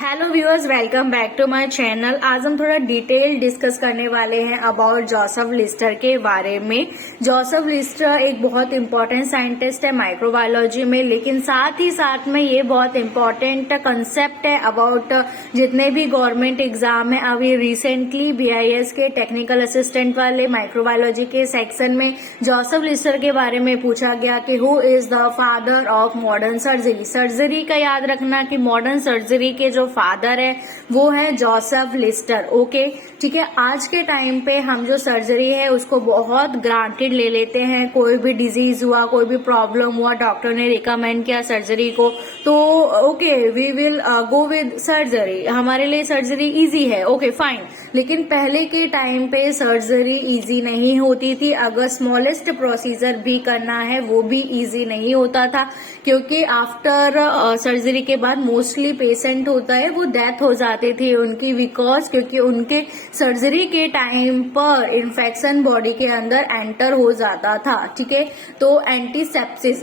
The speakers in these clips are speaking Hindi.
Hello viewers, welcome back to my channel. आज हम थोड़ा डिटेल डिस्कस करने वाले हैं अबाउट जोसेफ लिस्टर के बारे में। जोसेफ लिस्टर एक बहुत इंपॉर्टेंट साइंटिस्ट है माइक्रोबायोलॉजी में, लेकिन साथ ही साथ में ये बहुत इंपॉर्टेंट कंसेप्ट है अबाउट जितने भी गवर्नमेंट एग्जाम है। अभी रिसेंटली BIS के टेक्निकल असिस्टेंट वाले माइक्रोबायोलॉजी के सेक्शन में जोसेफ लिस्टर के बारे में पूछा गया कि who is the father of modern surgery. Surgery का याद रखना कि मॉडर्न सर्जरी के जो फादर है वो है जोसेफ लिस्टर। ओके, ठीक है। आज के टाइम पे हम जो सर्जरी है उसको बहुत ग्रांटेड ले लेते हैं। कोई भी डिजीज हुआ, कोई भी प्रॉब्लम हुआ, डॉक्टर ने रिकमेंड किया सर्जरी को, तो okay we will go with surgery. हमारे लिए सर्जरी इजी है, ओके फाइन। लेकिन पहले के टाइम पे सर्जरी इजी नहीं होती थी। अगर स्मॉलेस्ट प्रोसीजर भी करना है वो भी इजी नहीं होता था, क्योंकि आफ्टर सर्जरी के बाद मोस्टली पेशेंट होता है वो डेथ हो जाती थी उनकी, बिकॉज क्योंकि उनके सर्जरी के टाइम पर इन्फेक्शन बॉडी के अंदर एंटर हो जाता था। ठीक है, तो antisepsis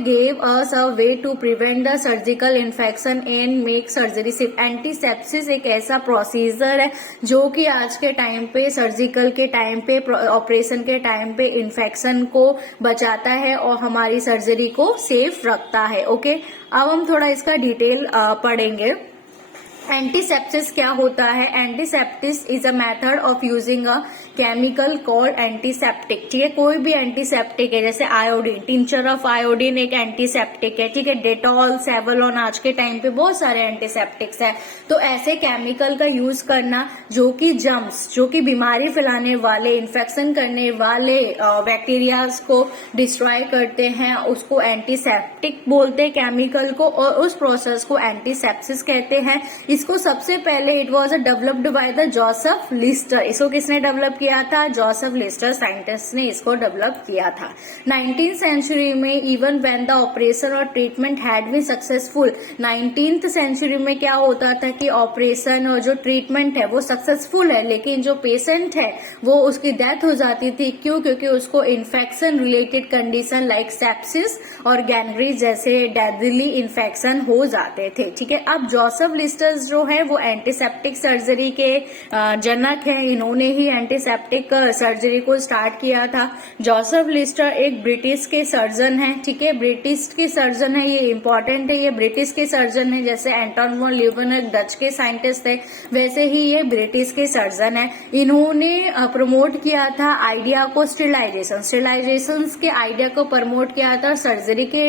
gave us a way to prevent the surgical infection and make surgery safe. Antisepsis एक ऐसा प्रोसीजर है जो कि आज के टाइम पे सर्जिकल के टाइम पे ऑपरेशन के टाइम पे इन्फेक्शन को बचाता है और हमारी सर्जरी को सेफ रखता है। ओके, अब हम थोड़ा इसका डिटेल पढ़ेंगे। एंटीसेप्सिस क्या होता है? Antisepsis is a method of using a chemical called antiseptic. ठीक है, कोई भी एंटीसेप्टिक है, जैसे आयोडीन, टिंचर ऑफ आयोडीन एक एंटीसेप्टिक है। ठीक है, डेटॉल, सेवलॉन, आज के टाइम पे बहुत सारे एंटीसेप्टिक्स है। तो ऐसे केमिकल का यूज करना जो कि जर्म्स, जो कि बीमारी फैलाने वाले, इन्फेक्शन करने वाले बैक्टीरियाज को डिस्ट्रॉय करते हैं, उसको एंटीसेप्टिक बोलते हैं केमिकल को, और उस प्रोसेस को एंटीसेप्सिस कहते हैं। इसको सबसे पहले it was developed by the Joseph Lister. इसको किसने डेवलप किया था? जोसेफ लिस्टर साइंटिस्ट ने इसको डेवलप किया था। 19th सेंचुरी में इवन व्हेन द ऑपरेशन और treatment had been successful, 19th century में क्या होता था कि ऑपरेशन और जो ट्रीटमेंट है वो सक्सेसफुल है, लेकिन जो पेशेंट है वो उसकी डेथ हो जाती थी। क्यों? क्योंकि उसको infection related condition like sepsis और गैंग्रीन जैसे डेडली इन्फेक्शन हो जाते थे। ठीक है, अब जोसेफ लिस्टर जो है वो एंटीसेप्टिक सर्जरी के जनक हैं। इन्होंने ही एंटीसेप्टिक सर्जरी को स्टार्ट किया था। जोसेफ लिस्टर एक ब्रिटिश के सर्जन हैं। ठीक है, ब्रिटिश के सर्जन है, ये इंपॉर्टेंट है। ये ब्रिटिश के सर्जन है, जैसे एंटन वॉन ल्यूवेनक डच के साइंटिस्ट थे, वैसे ही ये ब्रिटिश के सर्जन है। इन्होंने प्रमोट किया था आइडिया को स्टेरिलाइजेशन के आइडिया को प्रमोट किया था सर्जरी के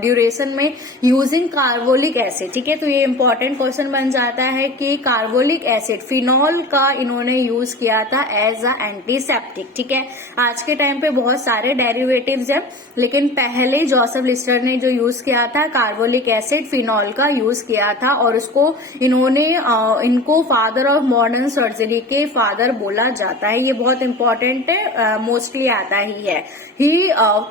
ड्यूरेशन में यूजिंग कार्बोलिक एसिड। ठीक है, तो ये इंपॉर्टेंट क्वेश्चन बन जाता है कि कार्बोलिक एसिड, फिनॉल का इन्होंने यूज किया था एज अ एंटीसेप्टिक। ठीक है, आज के टाइम पे बहुत सारे डेरिवेटिव्स हैं, लेकिन पहले जोसेफ लिस्टर ने जो यूज किया था कार्बोलिक एसिड, फिनॉल का यूज किया था, और उसको इन्होंने इनको फादर ऑफ मॉडर्न सर्जरी के फादर बोला जाता है। ये बहुत इंपॉर्टेंट है, मोस्टली आता ही है।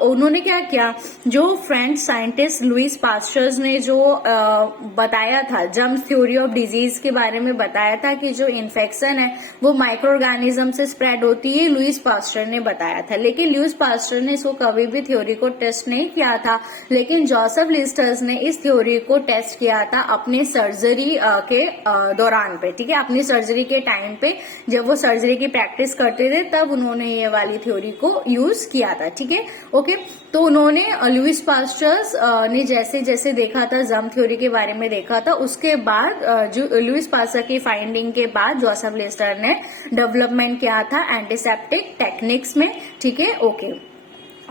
उन्होंने क्या किया, जो फ्रेंच साइंटिस्ट लुइस पास्चर ने जो बताया था, जर्म थ्योरी ऑफ डिजीज के बारे में बताया था कि जो इन्फेक्शन है वो माइक्रो ऑर्गेनिज्म से स्प्रेड होती है, लुइस पास्चर ने बताया था। लेकिन लुइस पास्चर ने इसको कभी भी थ्योरी को टेस्ट नहीं किया था, लेकिन जोसेफ लिस्टर्स ने इस थ्योरी को टेस्ट किया था अपने सर्जरी के दौरान पे। ठीक है, अपनी सर्जरी के टाइम पे जब वो सर्जरी की प्रैक्टिस करते थे तब उन्होंने ये वाली थ्योरी को यूज किया था। ठीक है, ओके, तो उन्होंने लुइस पास्चर ने जैसे जैसे देखा था, जर्म थ्योरी के बारे में देखा था, उसके बाद जो लुइस पास्चर की फाइंडिंग के बाद जोसेफ लिस्टर ने डेवलपमेंट किया था एंटीसेप्टिक टेक्निक्स में। ठीक है, ओके,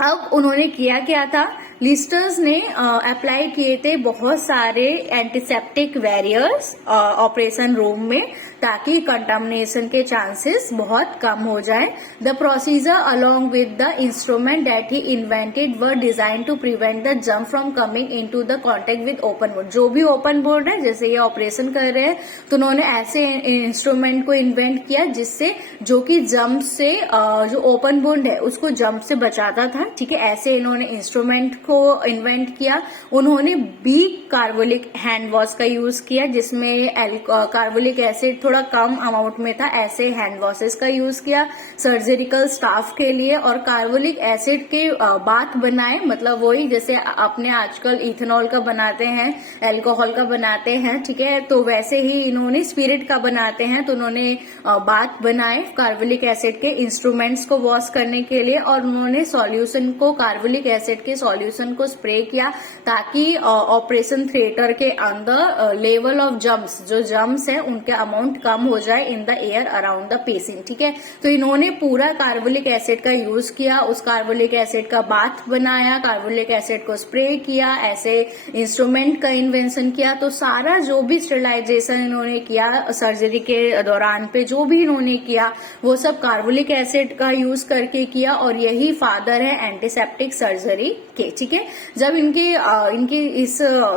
अब उन्होंने किया क्या था, लिस्टर्स ने अप्लाई किए थे बहुत सारे एंटीसेप्टिक वेरियर्स ऑपरेशन रूम में, ताकि कंटामिनेशन के चांसेस बहुत कम हो जाए। The procedure along with the instrument that he invented were design to prevent the germ from coming into the contact with open wound. जो भी ओपन वुंड है, जैसे ये ऑपरेशन कर रहे हैं, तो उन्होंने ऐसे इंस्ट्रूमेंट को इन्वेंट किया जिससे जो कि जर्म से जो ओपन वुंड है उसको जर्म से बचाता था। ठीक है, ऐसे इन्होंने इंस्ट्रूमेंट को इन्वेंट किया, उन्होंने बी कार्बोलिक हैंड वॉश का यूज किया, जिसमें कार्बोलिक एसिड थोड़ा कम अमाउंट में था, ऐसे हैंड वॉशेस का यूज किया सर्जिकल स्टाफ के लिए। और कार्बोलिक एसिड के बाथ बनाए, मतलब वही जैसे अपने आजकल इथेनॉल का बनाते हैं, अल्कोहल का बनाते हैं, ठीक है, तो वैसे ही इन्होंने स्पिरिट का बनाते हैं। तो उन्होंने बाथ बनाए कार्बोलिक एसिड के इंस्ट्रूमेंट्स को वॉश करने के लिए, और उन्होंने सॉल्यूशन को, कार्बोलिक एसिड के सॉल्यूशन को स्प्रे किया ताकि ऑपरेशन थिएटर के अंदर लेवल ऑफ जर्म्स, जो जर्म्स है उनके अमाउंट कम हो जाए in the air around the patient, ठीक है। तो इन्होंने पूरा कार्बोलिक एसिड का यूज किया, उस कार्बोलिक एसिड का बाथ बनाया, कार्बोलिक एसिड को स्प्रे किया, ऐसे इंस्ट्रूमेंट का इन्वेंशन किया। तो सारा जो भी स्टेरिलाइजेशन इन्होंने किया सर्जरी के दौरान पे, जो भी इन्होंने किया वो सब कार्बोलिक एसिड का यूज करके किया, और यही फादर है एंटीसेप्टिक सर्जरी के, ठीक है। जब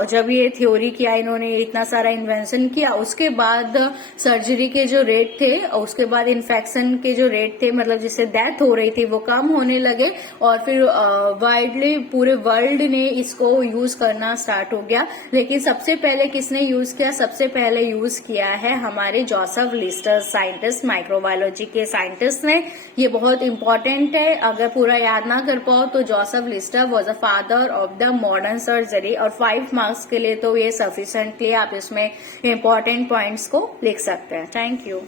जब ये थ्योरी किया, इन्होंने इतना सारा इन्वेंशन किया, उसके बाद सर्जरी के जो रेट थे, उसके बाद इन्फेक्शन के जो रेट थे, मतलब जिससे डेथ हो रही थी, वो कम होने लगे, और फिर वाइडली पूरे वर्ल्ड ने इसको यूज करना स्टार्ट हो गया। लेकिन सबसे पहले किसने यूज किया? सबसे पहले यूज किया है हमारे जोसेफ लिस्टर, साइंटिस्ट, माइक्रोबायोलॉजी के साइंटिस्ट ने। ये बहुत इंपॉर्टेंट है, अगर पूरा याद ना कर पाओ तो Joseph Lister was a father of the modern surgery, और 5 मार्क्स के लिए तो ये सफिशिएंटली आप इसमें इंपॉर्टेंट पॉइंट्स को लिख सकते हैं। Thank you.